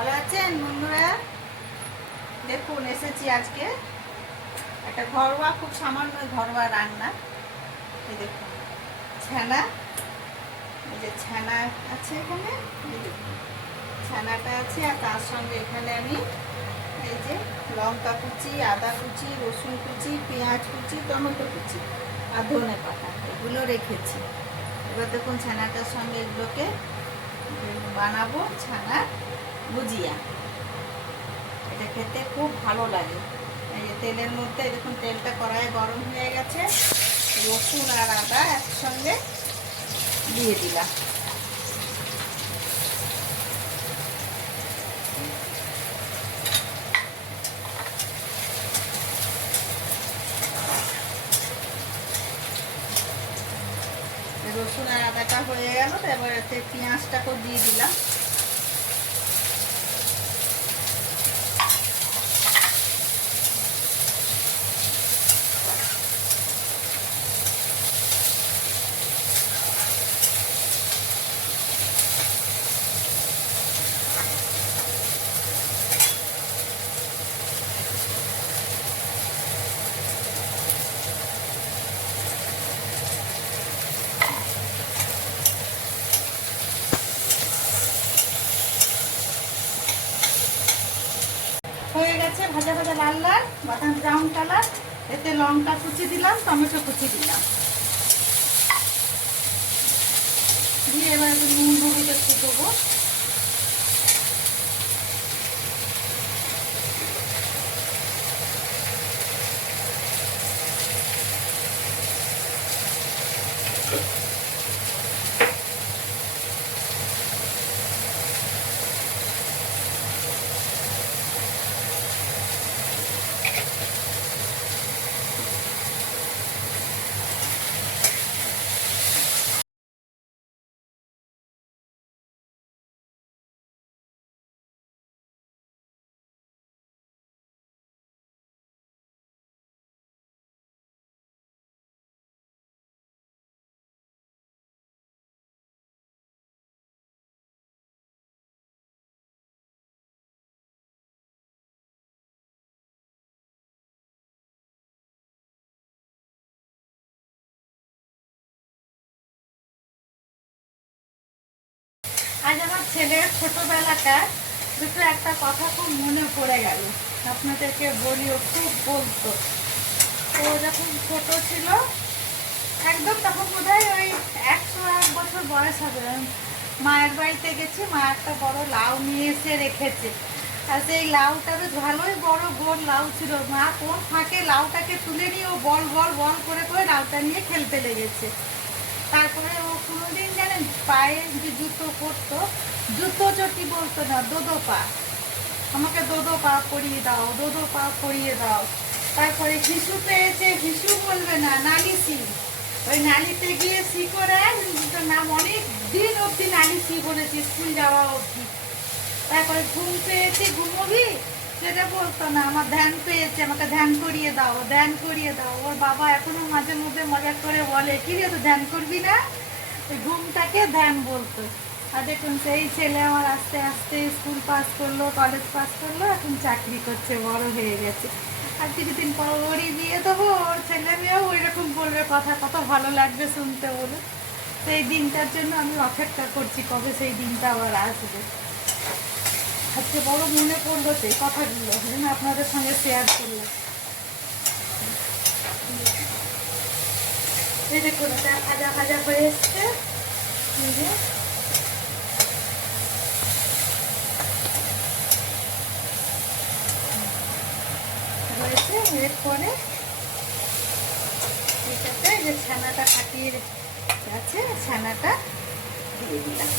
ভালো আছেন বন্ধুরা? দেখুন এসেছি আজকে একটা ঘরোয়া, খুব সামান্য ঘরোয়া রান্না। এই দেখুন ছানা, এই যে ছানা আছে এখানে, ছানাটা আছে। আর তার সঙ্গে এখানে আমি এই যে লঙ্কা কুচি, আদা কুচি, রসুন কুচি, পেঁয়াজ কুচি, টমেটো কুচি আর ধনে পাতা এগুলো রেখেছি। এবার দেখুন ছানাটার সঙ্গে এগুলোকে বানাবো ছানার ভুজিয়া। এটা খেতে খুব ভালো লাগে। এই যে তেলের মধ্যে দেখুন তেলটা কড়াইয়ে গরম হয়ে গেছে, রসুন আর আদা একসঙ্গে দিয়ে দিলাম। রসুন আর আদাটা হয়ে গেল, এবার এতে পেঁয়াজটাকেও দিয়ে দিলাম। হয়ে গেছে ভাজা ভাজা লাল লাল বাদাম ব্রাউন কালার। এতে লঙ্কা কুচি দিলাম, টমেটো কুচি দিলাম, দিয়ে এবার নুন হলুদ একটু দেবো। আজ আমার ছেলের ছোটবেলাটা দুটো একটা কথা খুব মনে পড়ে গেল, আপনাদেরকে বলি। ও খুব বলতো, ও যখন ছোট ছিল একদম, তখন বোধহয় ওই 101 বছর বয়স হবে, মায়ের বাড়িতে গেছি। মা একটা বড় লাউ নিয়ে এসে রেখেছে, আর সেই লাউটা বেশ ভালোই বড় গোল লাউ ছিল। মা কোন ফাঁকে লাউটাকে তুলে নিয়ে ও বল বল বল করে করে লাউটা নিয়ে খেলতে লেগেছে। তারপরে ও কোনোদিন জানেন পায়ে যে জুতো পরতো, জুতো চটি বলতো না, দোদো পা। আমাকে দোদো পা পরিয়ে দাও, দোদো পা পরিয়ে দাও। তারপরে হিসু পেয়েছে, হিসু বলবে না, নালিশি। ওই নালিতে গিয়ে সি করে নাম অনেক দিন অবধি নালিশি বলেছি, স্কুল যাওয়া অবধি। তারপরে ঘুম পেয়েছি, ঘুমোবি, সেটা বলতো না। আমার ধ্যান পেয়েছে, আমাকে ধ্যান করিয়ে দাও, ধ্যান করিয়ে দাও। ওর বাবা এখনো মাঝে মধ্যে মজা করে বলে, কি রে তো ধ্যান করবি না? ওই ঘুমটাকে ধ্যান বলতো। আর দেখুন সেই ছেলে আমার আস্তে আস্তে স্কুল পাস করলো, কলেজ পাস করলো, এখন চাকরি করছে, বড় হয়ে গেছে। আর কিছুদিন পর ওরই বিয়ে দেবো, ওর ছেলে মেয়েও ওই রকম বলবে কথা, কত ভালো লাগবে শুনতে বলে। সেই দিনটার জন্য আমি অপেক্ষা করছি, কবে সেই দিনটা আবার আসবে। আজকে বড় মনে পড়লো সেই কথাগুলো, জন্য আপনাদের সঙ্গে শেয়ার করলাম। এই দেখুন এটা ভাজা ভাজা হয়ে এসছে, হয়েছে। এরপরে এটাতে যে ছানাটা কাটিয়ে আছে, ছানাটা দিয়ে দিলাম।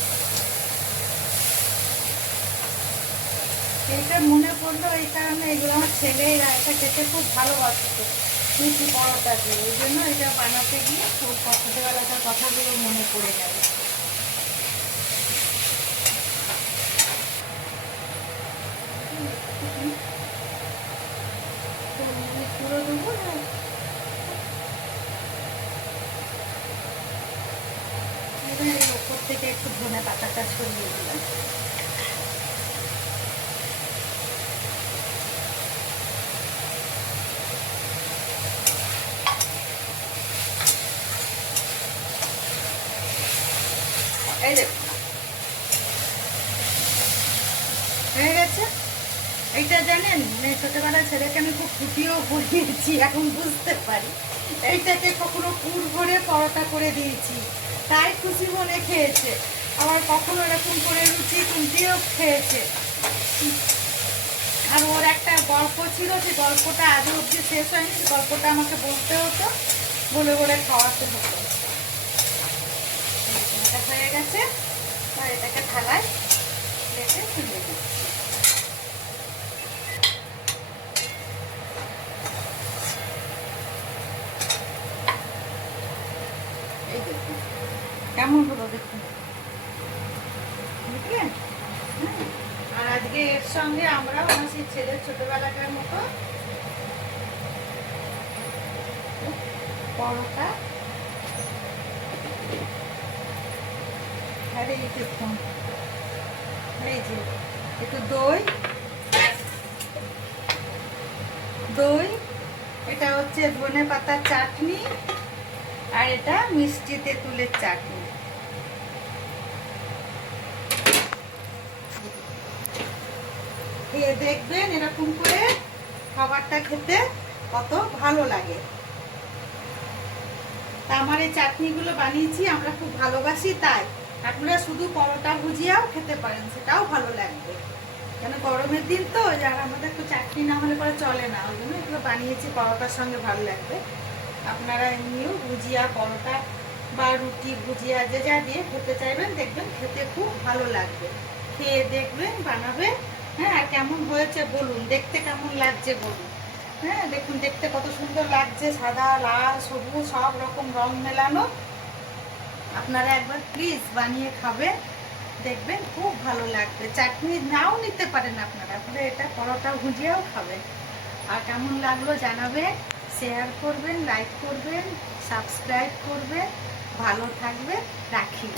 এইটা মনে পড়লো এই কারণে, এগুলো আমার ছেলেরা এটা খেতে খুব ভালোবাসতো, লুচি পরোটা দিয়ে। ওই জন্য এটা বানাতে গিয়ে খুব ছোটোবেলাকার কথাগুলো মনে পড়ে গেল। পুরো দেবো না, এবার এর ওপর থেকে একটু ধনে পাতাটা ছড়িয়ে দিলাম। এই দেখুন হয়ে গেছে। এইটা জানেন ছোটবেলায় ছেলেকে আমি খুব ফুটিয়েও বলিয়েছি, এখন বুঝতে পারি। এইটাকে কখনো পুর ভরে পরোটা করে দিয়েছি, তাই খুশি মনে খেয়েছে। আবার কখনো এরকম করে রুটি টুটিও খেয়েছে। আর ওর একটা গল্প ছিল, সেই গল্পটা আজও অবধি শেষ হয়নি। গল্পটা আমাকে বলতে হতো, বলে বলে খাওয়াতে হতো। এটা হয়ে গেছে, আর এটাকে থালায় রেখে তুলে দিচ্ছি। এই দেখুন কেমন হলো দেখুন, বুঝলেন? আর আজকে এর সঙ্গে আমরা আমার সেই ছেলের ছোটবেলাকার মতো পরোটা আর এই দেখুন, এই যে একটু দই, এটা হচ্ছে ধনে পাতার চাটনি, আর এটা মিষ্টি তেঁতুলের চাটনি। খেয়ে দেখবেন এরকম করে খাবারটা খেতে কত ভালো লাগে। তা আমার এই চাটনিগুলো বানিয়েছি আমরা খুব ভালোবাসি, তাই আপনারা শুধু পরোটা ভুজিয়াও খেতে পারেন, সেটাও ভালো লাগবে। কেন গরমের দিন তো, যারা আমাদের একটু চাটনি না হলে পরে চলে না, ওই জন্য এগুলো বানিয়েছি, পরোটার সঙ্গে ভালো লাগবে। আপনারা এমনিও ভুজিয়া পরোটা বা রুটি ভুজিয়া যে যা দিয়ে খেতে চাইবেন, দেখবেন খেতে খুব ভালো লাগবে। খেয়ে দেখবেন, বানাবেন। হ্যাঁ, আর কেমন হয়েছে বলুন, দেখতে কেমন লাগছে বলুন। হ্যাঁ দেখুন, দেখতে কত সুন্দর লাগছে, সাদা লাল সবুজ সব রকম রং মেলানো। আপনারা একবার প্লিজ বানিয়ে খাবেন, দেখবেন খুব ভালো লাগবে। চাটনি নাও নিতে পারেন আপনারা, এটা পরোটা ভুজিয়াও খাবেন। আর কেমন লাগলো জানাবেন, শেয়ার করবেন, লাইক করবেন, সাবস্ক্রাইব করবেন। ভালো থাকবে, রাখি।